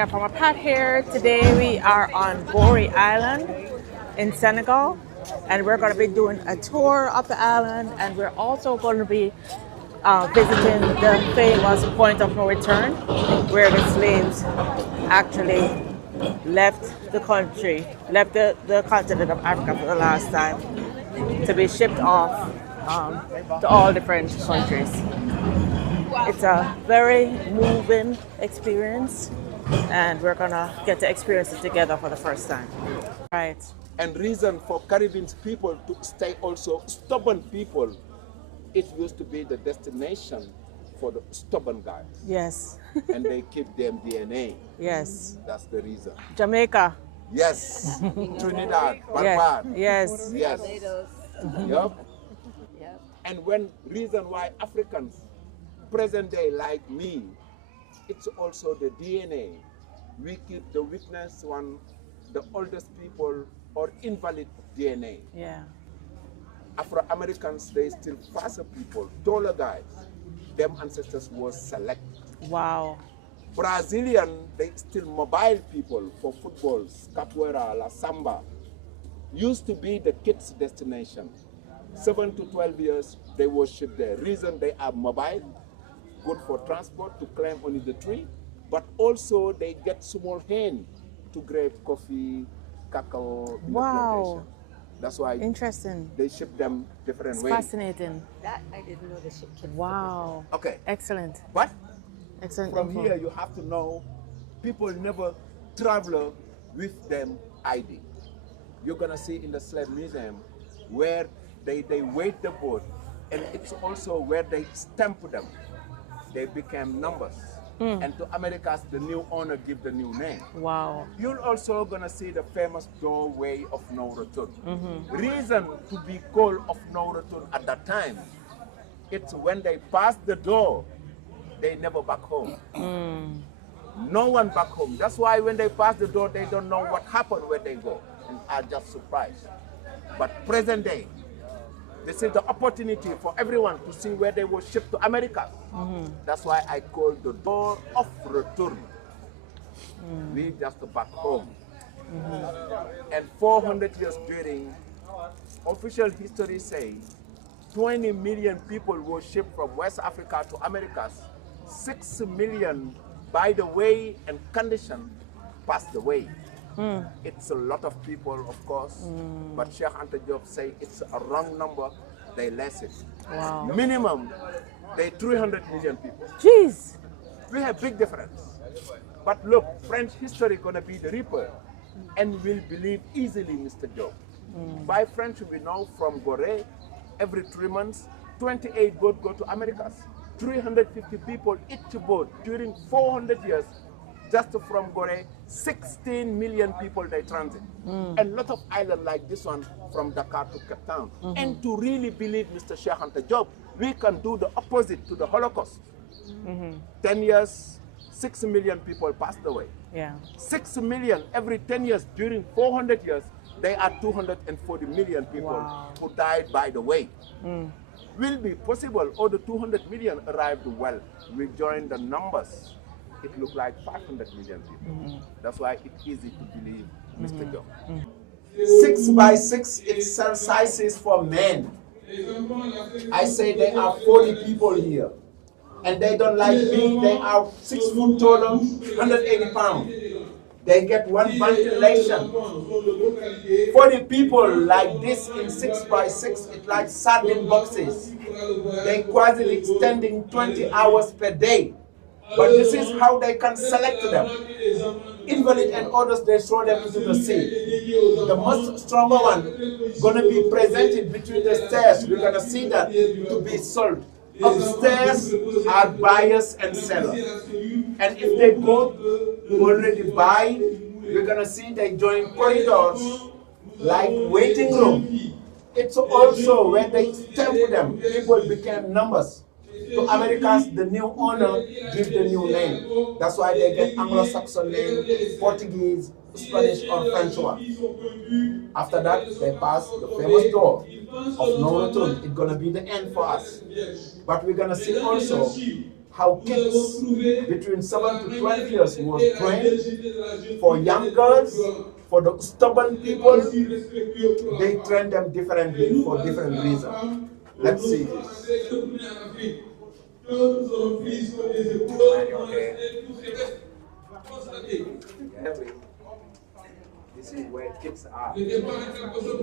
Yeah, from a Pat here. Today we are on Goree Island in Senegal, and we're going to be doing a tour of the island, and we're also going to be visiting the famous point of no return, where the slaves actually left the country, left the continent of Africa for the last time to be shipped off to all different countries. It's a very moving experience, and we're gonna get to experience it together for the first time. Right. And reason for Caribbean people to stay also stubborn people, it used to be the destination for the stubborn guys. Yes. And they keep them DNA. Yes. That's the reason. Jamaica. Yes. Trinidad, Yes. Barbados. Yes. Yes. Barbados. Yep. Yep. And when reason why Africans, present day like me, it's also the DNA. We keep the weakness one, the oldest people or invalid DNA. Yeah. Afro-Americans, they still faster people, taller guys. Them ancestors was select. Wow. Brazilian, they still mobile people for footballs, capoeira, la samba. Used to be the kids' destination. 7 to 12 years, they worship there. Reason they are mobile, good for transport to climb only the tree, but also they get small hand to grab coffee, cacao in the Wow. plantation. That's why Interesting. they ship them different It's ways. fascinating. That I didn't know the ship came. Wow. Okay, Excellent. but Excellent. from info. here you have to know people never travel with them ID. You're gonna see in the slave museum where they wait the boat, and it's also where they stamp them. They became numbers. And to Americans, the new owner give the new name. Wow. You're also gonna see the famous doorway of no return. Reason to be called of no return at that time, it's when they pass the door, they never back home. No one back home. That's why when they pass the door, they don't know what happened when they go, and are just surprised. But present day, this is the opportunity for everyone to see where they were shipped to America. That's why I call the door of return. We just back home. And 400 years during, official history say 20 million people were shipped from West Africa to Americas. 6 million by the way and condition passed away. It's a lot of people, of course, but Sheikh Anta Diop say it's a wrong number. They less it. Wow. Minimum, they 300 million people. Jeez. We have big difference. But look, French history gonna be the reaper, and we'll believe easily, Mr. Diop. By French, we know from Goree, every 3 months, 28 boats go to Americas. 350 people each boat during 400 years. Just from Goree, 16 million people they transit. And lot of islands like this one from Dakar to Cape Town. And to really believe Mr. Sheikh Anta Diop, we can do the opposite to the Holocaust. 10 years, 6 million people passed away. Yeah. 6 million every 10 years during 400 years, they are 240 million people Wow. who died by the way. Will be possible, or the 200 million arrived well. We join the numbers. It looked like 500 million people. That's why it's easy to believe, Mr. Joe. 6 by 6, it's cell sizes for men. I say there are 40 people here. And they don't like me, they are 6 foot taller, 180 pounds. They get one ventilation. 40 people like this in 6 by 6, it's like sardine boxes. They quasi extending 20 hours per day. But this is how they can select them. Invalid and others, they throw them into the sea. The most stronger one gonna be presented between the stairs. We're gonna see that to be sold. Upstairs are buyers and sellers. And if they go already buy, we're gonna see they join corridors like waiting room. It's also where they stamp them. People became numbers. To Americans, the new owner gives the new name. That's why they get Anglo-Saxon name, Portuguese, Spanish, or French one. After that, they pass the famous door of no return. It's gonna be the end for us. But we're gonna see also how kids between 7 to 12 years was trained for young girls, for the stubborn people, they train them differently for different reasons. Let's see this. This is where kids are.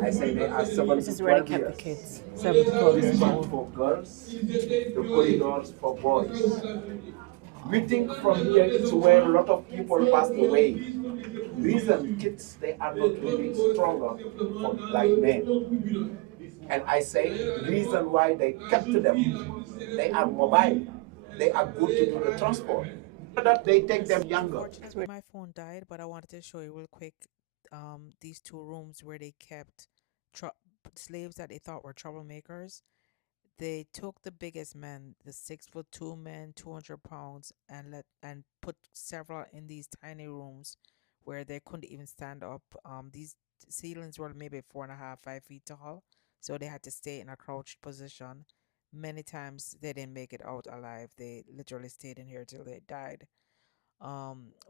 I say they are 7 This to is where they 12 kept the years. kids, 7 to 12 This years part old. for girls, the corridors for boys. We think from here it's where a lot of people passed away. Reason kids they are not really stronger for, like men. And I say reason why they kept them, they are mobile. They are good to do the transport. So that they take them younger. Unfortunately, my phone died, but I wanted to show you real quick these two rooms where they kept tr- slaves that they thought were troublemakers. They took the biggest men, the 6'2" men, 200 pounds, and put several in these tiny rooms where they couldn't even stand up. These ceilings were maybe 4.5, 5 feet tall, so they had to stay in a crouched position. Many times they didn't make it out alive. They literally stayed in here till they died.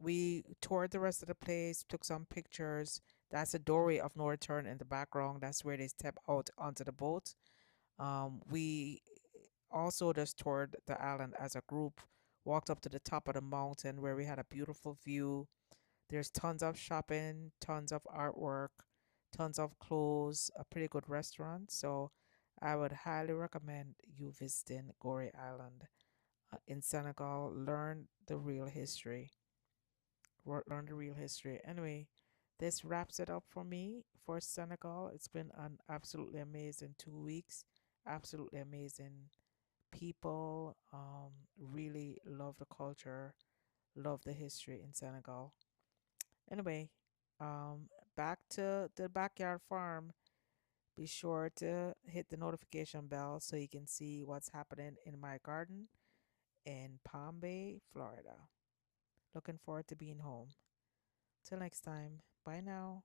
We toured the rest of the place, took some pictures. That's a doorway of no return in the background. That's where they step out onto the boat. We also just toured the island as a group, walked up to the top of the mountain where we had a beautiful view. There's tons of shopping, tons of artwork, tons of clothes, a pretty good restaurant. So I would highly recommend you visiting Goree Island in Senegal. Learn the real history. Anyway, this wraps it up for me for Senegal. It's been an absolutely amazing 2 weeks. Absolutely amazing people. Really love the culture, love the history in Senegal. Anyway, back to the backyard farm. Be sure to hit the notification bell so you can see what's happening in my garden in Palm Bay, Florida. Looking forward to being home. Till next time. Bye now.